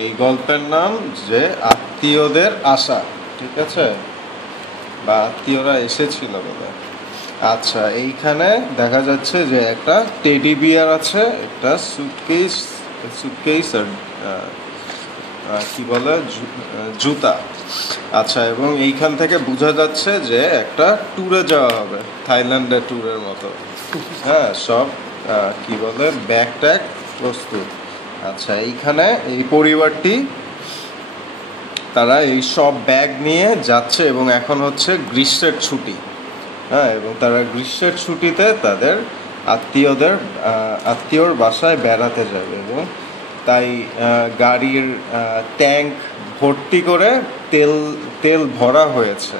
এই গল্পের নাম যে আত্মীয়দের আশা, ঠিক আছে, বা আত্মীয়রা এসেছিল বলে। আচ্ছা, এইখানে দেখা যাচ্ছে যে একটা টেডি বিয়ার আছে, একটা সুটকেস আর কি বলে জুতা। আচ্ছা, এবং এইখান থেকে বোঝা যাচ্ছে যে একটা ট্যুরে যাওয়া হবে, থাইল্যান্ডের ট্যুরের মতো। হ্যাঁ, সব কি বলে ব্যাগ ট্যাগ প্রস্তুত। আচ্ছা, এইখানে এই পরিবারটি তারা এই সব ব্যাগ নিয়ে যাচ্ছে এবং এখন হচ্ছে গ্রীষ্মের ছুটি। হ্যাঁ, এবং তারা গ্রীষ্মের ছুটিতে তাদের আত্মীয়র বাসায় বেড়াতে যাবে এবং তাই গাড়ির ট্যাঙ্ক ভর্তি করে তেল ভরা হয়েছে।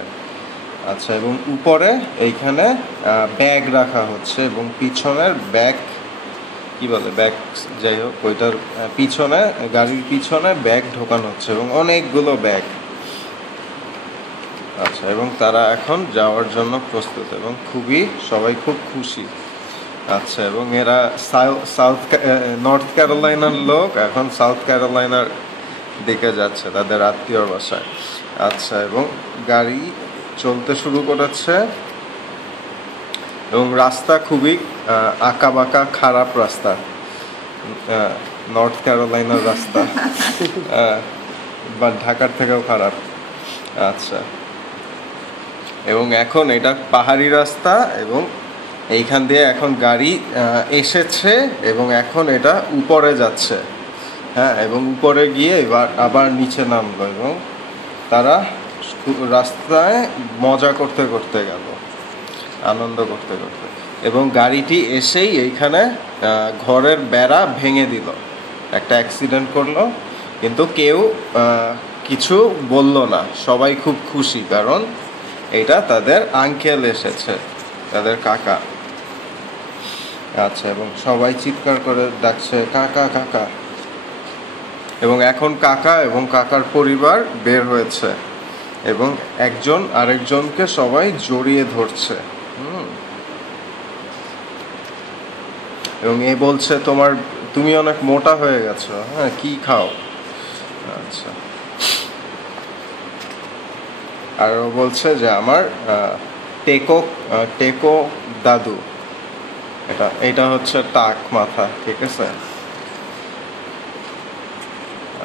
আচ্ছা, এবং উপরে এইখানে ব্যাগ রাখা হচ্ছে এবং পিছনের ব্যাগ কি বলে ব্যাগ, যাই হোক, ওইটার পিছনে, গাড়ির পিছনে ব্যাগ ঢোকানো হচ্ছে এবং অনেকগুলো ব্যাগ। আচ্ছা, এবং তারা এখন যাওয়ার জন্য প্রস্তুত এবং সবাই খুব খুশি। আচ্ছা, এবং এরা নর্থ ক্যারোলাইনার লোক এখন সাউথ ক্যারোলাইনার দিকে যাচ্ছে তাদের আত্মীয়র বাসায়। আচ্ছা, এবং গাড়ি চলতে শুরু করেছে এবং রাস্তা খুবই আঁকা বাঁকা খারাপ রাস্তা, নর্থ ক্যারোলাইনার রাস্তা, বা ঢাকার থেকেও খারাপ। আচ্ছা, এবং এখন এটা পাহাড়ি রাস্তা এবং এইখান দিয়ে এখন গাড়ি এসেছে এবং এখন এটা উপরে যাচ্ছে। হ্যাঁ, এবং উপরে গিয়ে এবার আবার নিচে নামলো এবং তারা রাস্তায় মজা করতে করতে গেল, আনন্দ করতে করতে, এবং গাড়িটি এসেই এইখানে ঘরের বেড়া ভেঙে দিল, একটা অ্যাক্সিডেন্ট করলো, কিন্তু কেউ কিছু বলল না। সবাই খুব খুশি, কারণ এটা তাদের আঙ্কেল এসেছে, তাদের কাকা। আচ্ছা, এবং সবাই চিৎকার করে ডাকছে কাকা কাকা, এবং এখন কাকা এবং কাকার পরিবার বের হয়েছে এবং একজন আরেকজনকে সবাই জড়িয়ে ধরছে। এবং এ বলছে তুমি অনেক মোটা হয়ে গেছো, হ্যাঁ, কি খাও? আচ্ছা, আর ও বলছে যে আমার টেকো দাদু, এটা হচ্ছে টাক মাথা, ঠিক আছে।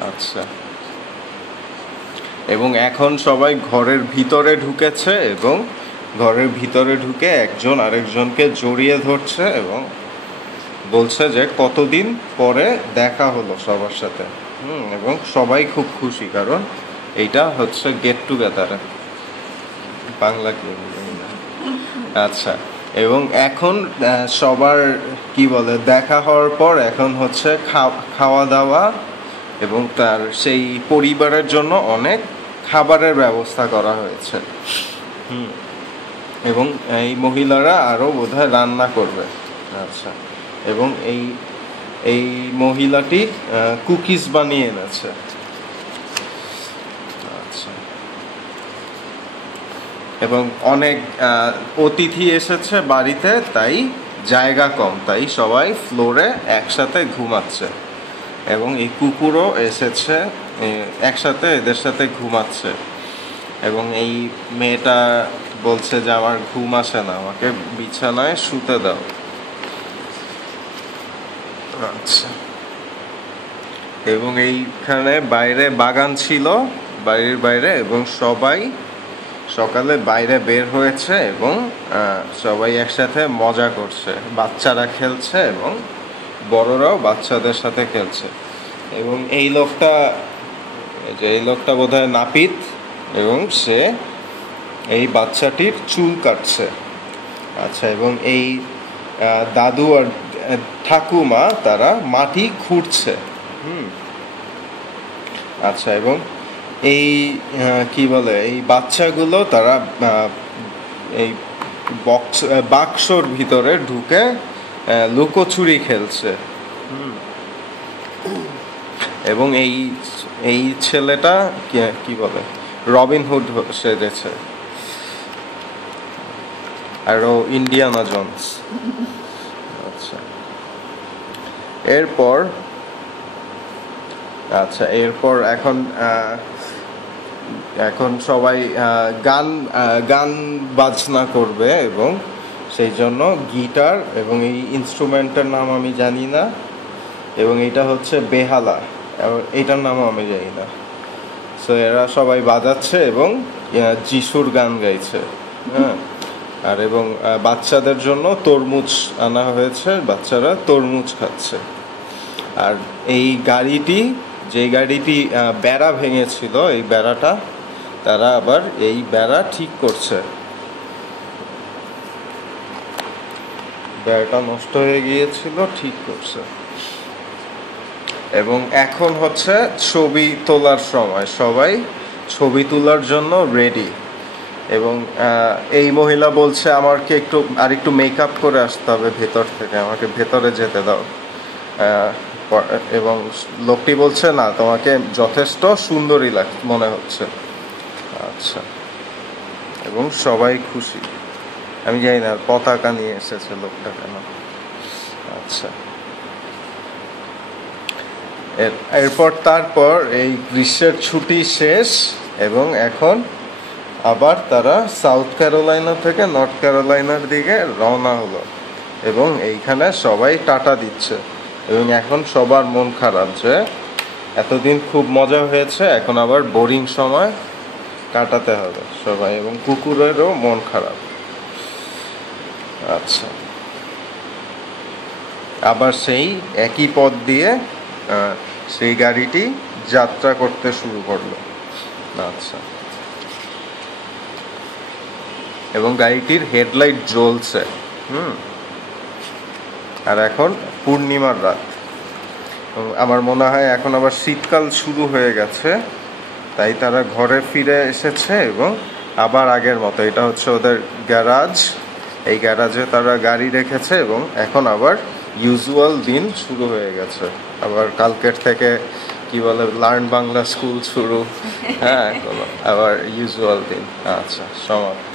আচ্ছা, এবং এখন সবাই ঘরের ভিতরে ঢুকেছে এবং ঘরের ভিতরে ঢুকে একজন আরেকজনকে জড়িয়ে ধরছে এবং বলছে যে কতদিন পরে দেখা হলো সবার সাথে। এবং সবাই খুব খুশি, কারণ এইটা হচ্ছে গেট টুগেদার, বাংলা কি। আচ্ছা, এবং এখন সবার কি বলে দেখা হওয়ার পর এখন হচ্ছে খাওয়া দাওয়া এবং তার সেই পরিবারের জন্য অনেক খাবারের ব্যবস্থা করা হয়েছে। এবং এই মহিলারা আরও বোধহয় রান্না করবে। আচ্ছা, এবং এই মহিলাটি কুকিজ বানিয়ে এনেছে। আচ্ছা, এবং অনেক অতিথি এসেছে বাড়িতে, তাই জায়গা কম, তাই সবাই ফ্লোরে একসাথে ঘুমাচ্ছে এবং এই কুকুরও এসেছে একসাথে এদের সাথে ঘুমাচ্ছে। এবং এই মেয়েটা বলছে যে আমার ঘুম আসে না, আমাকে বিছানায় শুতে দাও। আচ্ছা, এবং এইখানে বাইরে বাগান ছিল, বাড়ির বাইরে, এবং সবাই সকালে বাইরে বের হয়েছে এবং সবাই একসাথে মজা করছে, বাচ্চারা খেলছে এবং বড়রাও বাচ্চাদের সাথে খেলছে। এবং এই লোকটা বোধহয় নাপিত এবং সে এই বাচ্চাটির চুল কাটছে। আচ্ছা, এবং এই দাদু আর ঠাকুমা তারা মাটি খুঁড়ছে। আচ্ছা, এবং এই কি বলে এই বাচ্চাগুলো তারা এই বাক্সর ভিতরে ঢুকে লুকোচুরি খেলছে। এবং এই ছেলেটা কি বলে রবিন হুড সেজেছে, আর ও ইন্ডিয়ানা জোন্স। আচ্ছা, এরপর আচ্ছা, এরপর এখন এখন সবাই গান গান বাজনা করবে, এবং সেই জন্য গিটার এবং এই ইনস্ট্রুমেন্টের নাম আমি জানি না, এবং এটা হচ্ছে বেহালা, এটার নামও আমি জানি না। সো এরা সবাই বাজাচ্ছে এবং যিশুর গান গাইছে, হ্যাঁ। আর এবং বাচ্চাদের জন্য তরমুজ আনা হয়েছে, বাচ্চারা তরমুজ খাচ্ছে। আর এই গাড়িটি, যে গাড়িটি বেড়া ভেঙেছিল, এই বেড়াটা তারা আবার এই বেড়া ঠিক করছে। বেড়াটা নষ্ট হয়ে গিয়েছিল, ঠিক করছে। এবং এখন হচ্ছে ছবি তোলার সময়, সবাই ছবি তোলার জন্য রেডি। এবং এই মহিলা বলছে আমাকে আরেকটু মেকআপ করে আসতে হবে ভেতর থেকে, আমাকে ভেতরে যেতে দাও। এবং লোকটি বলছে না, তোমাকে যথেষ্ট সুন্দরী মনে হচ্ছে। আচ্ছা, এবং সবাই খুশি। আমি জানি না পতাকা নিয়ে এসেছে লোকটা কেন। আচ্ছা, তারপর এই গ্রীষ্মের ছুটি শেষ, এবং এখন আবার তারা সাউথ ক্যারোলাইনা থেকে নর্থ ক্যারোলাইনার দিকে রওনা হলো, এবং এইখানে সবাই টাটা দিচ্ছে। এবং এখন সবার মন খারাপ যে এতদিন খুব মজা হয়েছে, এখন আবার বোরিং সময় কাটাতে হবে সবাই, এবং কুকুরেরও মন খারাপ। আচ্ছা, আবার সেই একই পথ দিয়ে সেই গাড়িটি যাত্রা করতে শুরু করলো। আচ্ছা, এবং গাড়িটির হেডলাইট জ্বলছে। আর এখন পূর্ণিমার রাত। আমার মনে হয় এখন আবার শীতকাল শুরু হয়ে গেছে, তাই তারা ঘরে ফিরে এসেছে, এবং আবার আগের মতো, এটা হচ্ছে ওদের গ্যারাজ, এই গ্যারাজে তারা গাড়ি রেখেছে, এবং এখন আবার ইউজুয়াল দিন শুরু হয়ে গেছে। আবার কালকের থেকে কি বলে, লার্ন বাংলা স্কুল শুরু, হ্যাঁ, আবার ইউজুয়াল দিন। আচ্ছা, সমাপ্ত।